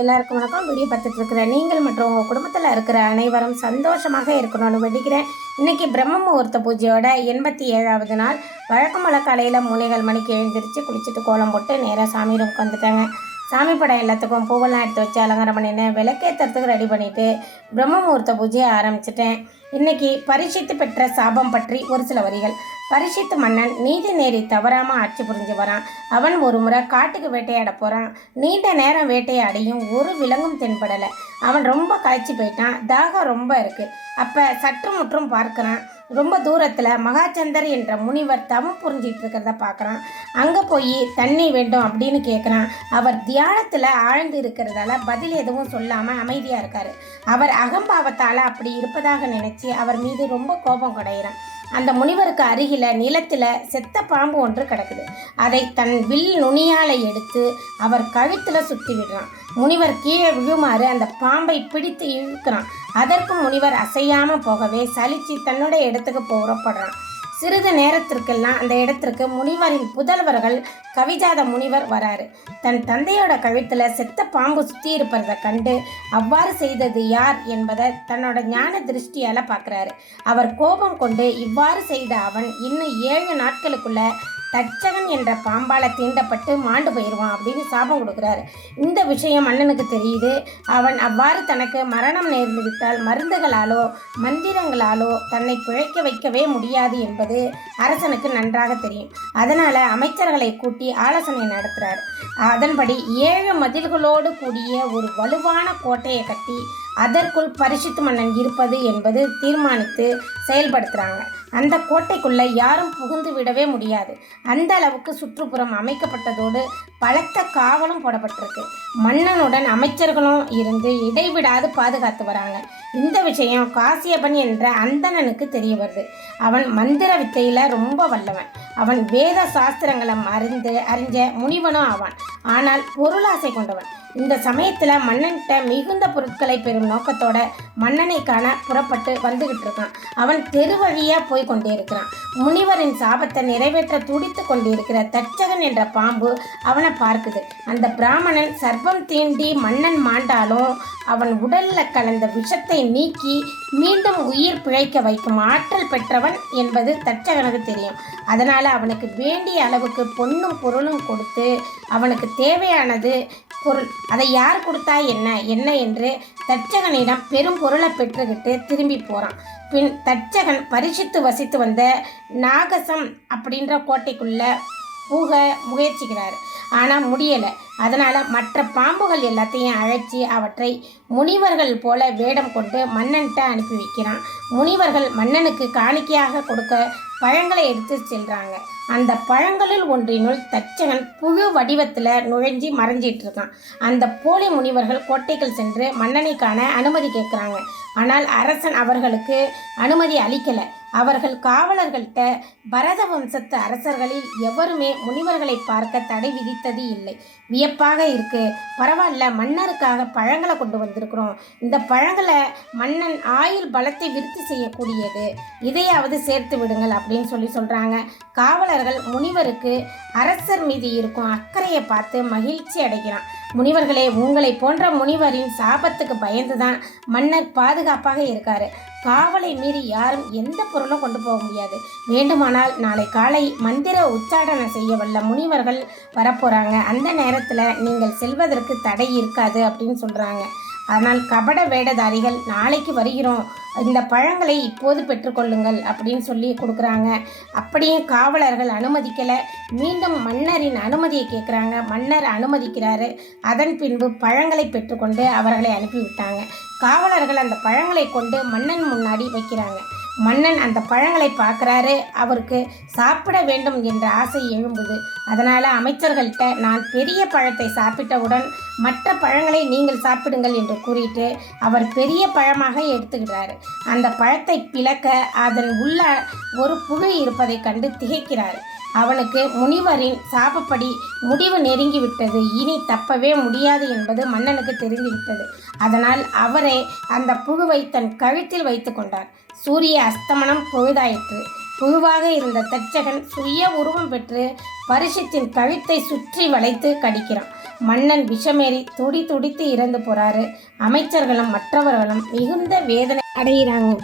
எல்லாருக்கும் வணக்கம். வீடியோ பார்த்துட்டு இருக்கிற நீங்கள் மற்றும் உங்கள் குடும்பத்தில் இருக்கிற அனைவரும் சந்தோஷமாக இருக்கணும்னு வேண்டிக்கிறேன். இன்றைக்கி பிரம்ம முகூர்த்த பூஜையோட 87வது நாள். வழக்கம் போல காலையில் 3:15 மணிக்கு எழுந்திரிச்சு குளிச்சுட்டு கோலம் போட்டு நேராக சாமி ரூமுக்கு வந்துட்டாங்க. சாமி படம் எல்லாத்துக்கும் பூவெல்லாம் எடுத்து வச்சு அலங்காரம் பண்ணினேன். விளக்கேற்றுறதுக்கு ரெடி பண்ணிவிட்டு பிரம்ம முகூர்த்த பூஜையை ஆரம்பிச்சிட்டேன். இன்றைக்கி பரிசித்து பெற்ற சாபம் பற்றி ஒரு சில வரிகள். பரிசித்து மன்னன் நீதி நேரி தவறாமல் ஆட்சி புரிஞ்சு வரான். அவன் ஒரு முறை காட்டுக்கு வேட்டையாட போகிறான். நீண்ட நேரம் வேட்டையாடியும் ஒரு விலங்கும் தென்படலை. அவன் ரொம்ப களைச்சி போயிட்டான். தாகம் ரொம்ப இருக்குது. அப்போ சற்று முற்றும் பார்க்குறான். ரொம்ப தூரத்தில் மகாச்சந்தர் என்ற முனிவர் தவம் புரிஞ்சிட்டு இருக்கிறத பார்க்குறான். அங்கே போய் தண்ணி வேண்டும் அப்படின்னு கேட்குறான். அவர் தியானத்தில் ஆழ்ந்து இருக்கிறதால பதில் எதுவும் சொல்லாமல் அமைதியாக இருக்கார். அவர் அகம்பாவத்தால் அப்படி இருப்பதாக நினச்சி அவர் மீது ரொம்ப கோபம் கிடையிறான். அந்த முனிவருக்கு அருகில் நிலத்தில் செத்த பாம்பு ஒன்று கிடக்குது. அதை தன் வில் நுனியால் எடுத்து அவர் கழுத்தில் சுற்றி விடுறான். முனிவர் கீழே விழுமாறு அந்த பாம்பை பிடித்து இழுக்கிறான். அதற்கும் முனிவர் அசையாமல் போகவே சலிச்சு தன்னுடைய இடத்துக்கு புறப்படுறான். சிறிது நேரத்திற்கெல்லாம் அந்த இடத்திற்கு முனிவரின் புதல்வர்கள் கவிஜாத முனிவர் வராரு. தன் தந்தையோட கழுத்தில் செத்த பாம்பு சுற்றி இருப்பதை கண்டு அவ்வாறு செய்தது யார் என்பதை தன்னோட ஞான திருஷ்டியால் பார்க்குறாரு. அவர் கோபம் கொண்டு இவ்வாறு செய்த அவன் இன்னும் 7 நாட்களுக்குள்ள தச்சகன் என்ற பாம்பால தீண்டப்பட்டு மாண்டு போயிடுவான் அப்படின்னு சாபம் கொடுக்குறாரு. இந்த விஷயம் மன்னனுக்கு தெரியுது. அவன் அவ்வாறு தனக்கு மரணம் நேர்ந்து விட்டால் மருந்துகளாலோ மந்திரங்களாலோ தன்னை பிழைக்க வைக்கவே முடியாது என்பது அரசனுக்கு நன்றாக தெரியும். அதனால் அமைச்சர்களை கூட்டி ஆலோசனை நடத்துகிறார். அதன்படி 7 மதில்களோடு கூடிய ஒரு வலுவான கோட்டையை கட்டி அதற்குள் பரிசித்து மன்னன் இருப்பது என்பது தீர்மானித்து செயல்படுத்துகிறாங்க. அந்த கோட்டைக்குள்ளே யாரும் புகுந்து விடவே முடியாது. அந்த அளவுக்கு சுற்றுப்புறம் அமைக்கப்பட்டதோடு பலத்த காவலும் போடப்பட்டிருக்கு. மன்னனுடன் அமைச்சர்களும் இருந்து இடைவிடாது பாதுகாத்து வராங்க. இந்த விஷயம் காசியபன் என்ற அந்தணனுக்கு தெரிய வருது. அவன் மந்திர வித்தையில் ரொம்ப வல்லவன். அவன் வேத சாஸ்திரங்களை அறிஞ்ச முனிவனும் ஆவான். ஆனால் பொருளாசை கொண்டவன். இந்த சமயத்தில் மன்னன்கிட்ட மிகுந்த பொருட்களை பெறும் நோக்கத்தோட மன்னனை காண புறப்பட்டு வந்துகிட்டு இருக்கான். அவன் தெரு வழியாக போய் கொண்டே இருக்கிறான். முனிவரின் சாபத்தை நிறைவேற்ற துடித்து கொண்டிருக்கிற தச்சகன் என்ற பாம்பு அவனை பார்க்குது. அந்த பிராமணன் சர்ப்பம் தீண்டி மன்னன் மாண்டாலும் அவன் உடலில் கலந்த விஷத்தை நீக்கி மீண்டும் உயிர் பிழைக்க வைக்கும் ஆற்றல் பெற்றவன் என்பது தச்சகனுக்கு தெரியும். அதனால் அவனுக்கு வேண்டிய அளவுக்கு பொன்னும் பொருளும் கொடுத்து அவனுக்கு தேவையானது பொருள் அதை யார் கொடுத்தா என்ன என்று தச்சகனிடம் பெரும் பொருளை பெற்றுக்கிட்டு திரும்பி போகிறான். பின் தச்சகன் பரிசித்து வசித்து வந்த நாகசம் அப்படின்ற கோட்டைக்குள்ளே பூக முயற்சிக்கிறார். ஆனால் முடியலை. அதனால் மற்ற பாம்புகள் எல்லாத்தையும் அழைச்சி அவற்றை முனிவர்கள் போல வேடம் கொண்டு மன்னன்கிட்ட அனுப்பி வைக்கிறான். முனிவர்கள் மன்னனுக்கு காணிக்கையாக கொடுக்க பழங்களை எடுத்து செல்கிறாங்க. அந்த பழங்களில் ஒன்றினுள் தச்சகன் புழு வடிவத்தில் நுழைஞ்சி மறைஞ்சிட்டு இருக்கான். அந்த போலி முனிவர்கள் கோட்டைக்குள் சென்று மன்னனை காண அனுமதி கேட்குறாங்க. ஆனால் அரசன் அவர்களுக்கு அனுமதி அளிக்கலை. அவர்கள் காவலர்கள்ட்ட பரத வம்சத்து அரசர்களில் எவருமே முனிவர்களை பார்க்க தடை விதித்தது இல்லை. வியப்பாக இருக்கு. பரவாயில்ல, மன்னருக்காக பழங்களை கொண்டு வந்திருக்கிறோம். இந்த பழங்களை மன்னன் ஆயுள் பலத்தை விருத்தி செய்யக்கூடியது, இதையாவது சேர்த்து விடுங்கள் அப்படின்னு சொல்கிறாங்க. காவலர்கள் முனிவருக்கு அரசர் மீது இருக்கும் அக்கறையை பார்த்து மகிழ்ச்சி அடைகிறான். முனிவர்களே, உங்களை போன்ற முனிவரின் சாபத்துக்கு பயந்துதான் மன்னர் பாதுகாப்பாக இருக்காரு. காவலை மீறி யாரும் எந்த பொருளும் கொண்டு போக முடியாது. வேண்டுமானால் நாளை காலை மந்திர உச்சாடனை செய்ய வல்ல முனிவர்கள் வரப்போகிறாங்க. அந்த நேரத்தில் நீங்கள் செல்வதற்கு தடை இருக்காது அப்படின்னு சொல்கிறாங்க. ஆனால் கபட வேடதாரிகள் நாளைக்கு வருகிறோம், இந்த பழங்களை இப்போது பெற்றுக்கொள்ளுங்கள் அப்படின்னு சொல்லி கொடுக்குறாங்க. அப்படியும் காவலர்கள் அனுமதிக்கலை. மீண்டும் மன்னரின் அனுமதியை கேட்குறாங்க. மன்னர் அனுமதிக்கிறாரு. அதன் பின்பு பழங்களை பெற்றுக்கொண்டு அவர்களை அனுப்பிவிட்டாங்க. காவலர்கள் அந்த பழங்களை கொண்டு மன்னன் முன்னாடி வைக்கிறாங்க. மன்னன் அந்த பழங்களை பார்க்குறாரு. அவருக்கு சாப்பிட வேண்டும் என்ற ஆசை எழும்புது. அதனால் அமைச்சர்கள்ட்ட நான் பெரிய பழத்தை சாப்பிட்டவுடன் மற்ற பழங்களை நீங்கள் சாப்பிடுங்கள் என்று கூறிட்டு அவர் பெரிய பழமாக எடுத்துக்கிறாரு. அந்த பழத்தை பிளக்க அதன் உள்ள ஒரு புழு இருப்பதை கண்டு திகைக்கிறார். அவனுக்கு முனிவரின் சாபப்படி முடிவு நெருங்கிவிட்டது. இனி தப்பவே முடியாது என்பது மன்னனுக்கு தெரிந்துவிட்டது. அதனால் அவரே அந்த புழுவை தன் கழுத்தில் வைத்து கொண்டார். சூரிய அஸ்தமனம் பொழுதாயிற்று. புழுவாக இருந்த தச்சகன் சுய உருவம் பெற்று பரிஷத்தின் கழுத்தை சுற்றி வளைத்து கடிக்கிறான். மன்னன் விஷமேறி துடித்து இறந்து போறாரு. அமைச்சர்களும் மற்றவர்களும் மிகுந்த வேதனை அடைகிறாங்க.